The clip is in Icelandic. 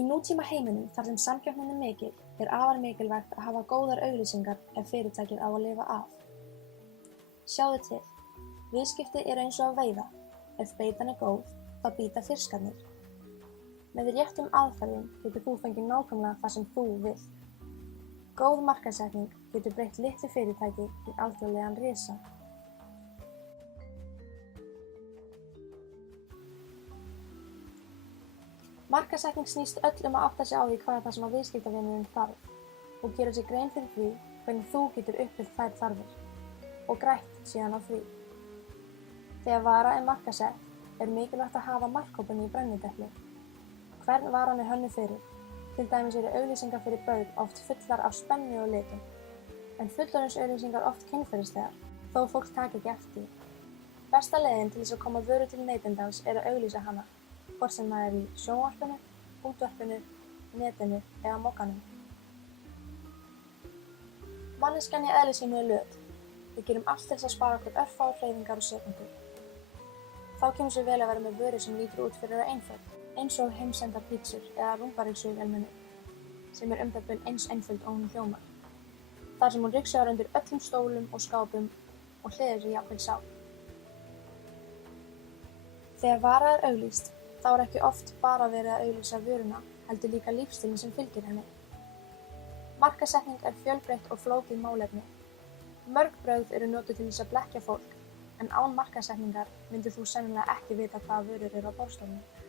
Í nútíma heiminum þar sem samkeppnin mikil afar mikilvægt að hafa góðar auglýsingar ef fyrirtækið á að lifa af. Sjáðu til, viðskipti eru eins og að veiða, ef beitan góð, þá bíta fiskarnir. Með réttum aðferðum getur þú fengið nákvæmlega það sem þú vilt. Góð markaðssetning getur breytt litlu fyrirtæki í alþjóðlegan risa. Markaðssetning snýst öll að átta sig á því hvað það sem að viðskiptavinurinn þarf og gera sér grein fyrir því hvernig þú getur uppfyllt þær þarfir og grætt síðan á því. Þegar vara markaðssett mikilvægt að hafa markhópinn í brennidepli. Hvern varan hönnuð fyrir? Til dæmis eru auglýsingar fyrir börn oft fullar af spennu og litum, en fullorðinsauglýsingar oft kynferðislegar, þó fólk taki ekki eftir. Besta leiðin til þess að koma vöru til neytandans að auglýsa hana, hvort sem það í sjónvarpinu, útvarpinu, netinu eða mokkanum. Manneskjan í eðli sínu löt. Við gerum allt til þess að spara okkur örfáar hreyfingar og sekúndur. Þá kemur sér vel að vera með vöru sem lítur út fyrir að vera einföld, eins og heimsendar pítsur eða rúmfarilsvélmenni, sem það bil eins einföld og hún hljómar. Þar sem hún ryksugar undir öllum stólum og skápum og hliðir sér jafnvel sá. Þegar vara auglýst, þá ekki oft bara verið að auglýsa vöruna, heldur líka lífstílinn sem fylgir henni. Markaðssetning fjölbreytt og flókið málefni. Mörg brögð eru notuð til þess að blekkja fólk, en án markaðssetningar myndir þú sennilega ekki vita hvaða vörur eru á borðstofunni.